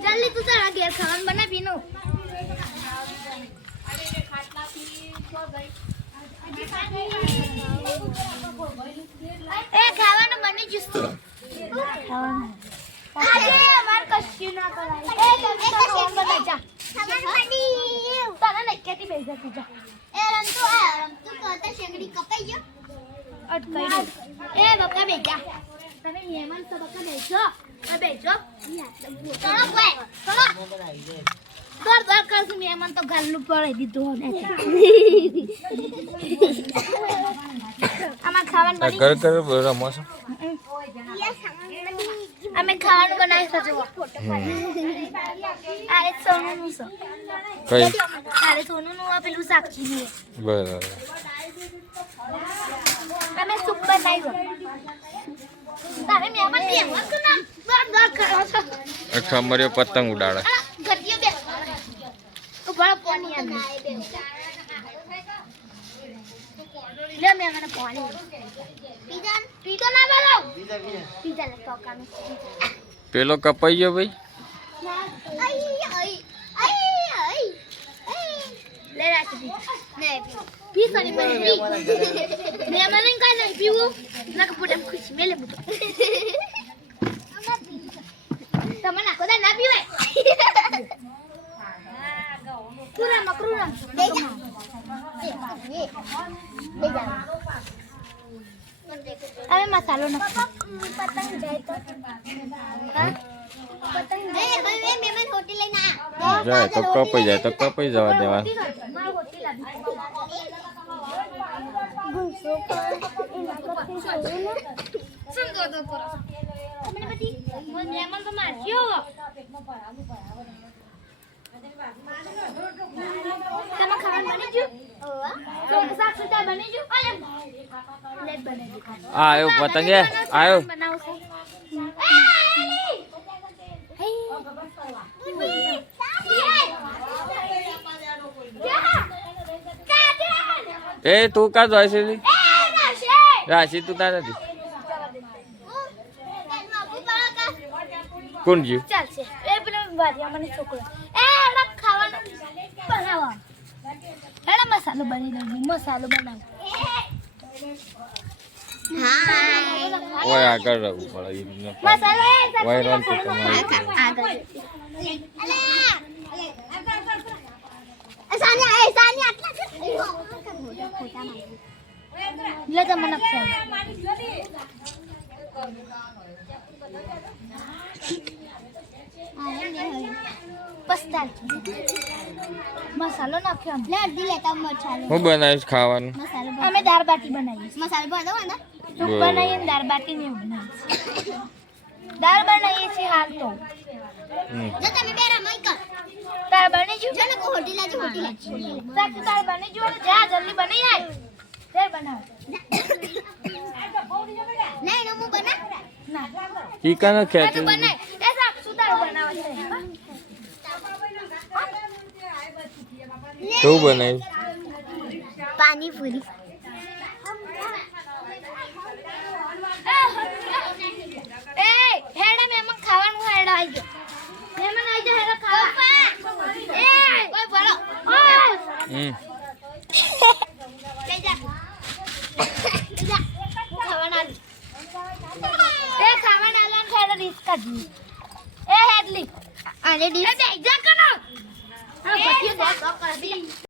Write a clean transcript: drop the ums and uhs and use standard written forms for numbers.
जल्दी तू तारा घेर खान बना पीनो ए खाવાનું બની જશે ખાવાનું આજે અમાર કશું ના કરાય એ કશું બના જા ખાવાનું બની તારા ને કેતી બેસા તું જા એ રમતું તો શેગડી કપાઈ ગયો અટકાઈ એ બકા બેજા તમે હેમન તો બકા બેજો આ બેજો ચલો કોઈ ચલો દર કર મહેમાન તો ગાલ્લું પડી દીધું ને આમાં ખાવાનું બની ઘર ઘર રમો છો અમે ખાવાનું બનાવી સજો અરે સોનું સો કઈ અરે સોનું નું આ પેલું સાક્ષી ની બરાબર અમે સૂપ બનાવ્યો તારે મહેમાન કે મત ના દર કરો છો અખા મર્યો પતંગ ઉડાડે ગટિયો બે બड़ा पानी आ गया ले मैं मैंने पानी पीजन ना बोलो पीजन ले तो कान પેલો કપાઈ ગયો ભાઈ आई ले रात ने पी सनी पी मैं मैंने का नहीं पीऊ ना को पुटम खुश मेले बुट तमना को ना पीवे Kurang makruran. Beja. Beja. Abe masalo na. Patang જાય તો. હા? પતંગ જાય. હવે મેમન હોટેલ લઈને આ. જાય તો કપાઈ જવા દેવા. માર હોટેલ આવી. ગુસો પર એના કથી સોને. સંગો તો કરો. મને બધી મેમન તો મારજો. તમે ખાવાનું બની ગયું તો શાક સુધા બની ગયું અરે લેટ બની ગયું આયો પતંગ આયો બનાવશે એ તું કા જાય છે રાશી તું તાર નથી કોણ જીવ ચાલશે એ પેલો વારિયા મને છોકરો એ એડા ખાવાનું બનાવો એડા મસાલો બની દઉં મસાલો બનાવ હા ઓય આગળ રહેવું પડે એમને મસાલો ઓય રોન તો તમારે આગળ સાનિયા આટલા લે તો મને પસ્તાલ મસાલો નાખ્યો લે અડધી લેતા મસાલો હું બનાવીશ ખાવાનું મસાલો અમે દાળ બાટી બનાવીએ મસાલો બનાવો ને સૂપ બરાબર. બનાવીએ દાળ બાટી ને બનાવીએ દાળ બનાવીએ છીએ હાલ તો જો તમે બેરા મઈ કર દાળ બની જો ને કો હોટેલ આજો હોટેલ સાત દાળ બની જો જા જલ્દી બની આય ફેર બનાવ નહીં નો મુ બના ના ઈ કાનો તું ખેતી બનાય એ સાત સુતાર બનાવ છે તું બનાવી પાણી પૂરી એ હેડા મેમન ખાવાનું હેડા આવી ગયો મેમન આવી જાય હેડા ખાવા એ હમ. લઈ જા. લઈ જા. હું ખાવાના આલું. એ ખાવાના આલાને ખાઈને રીસ કાઢી. એ હેડલી. આને ડીશ. એ બેજા કરો. હા, પછી દે.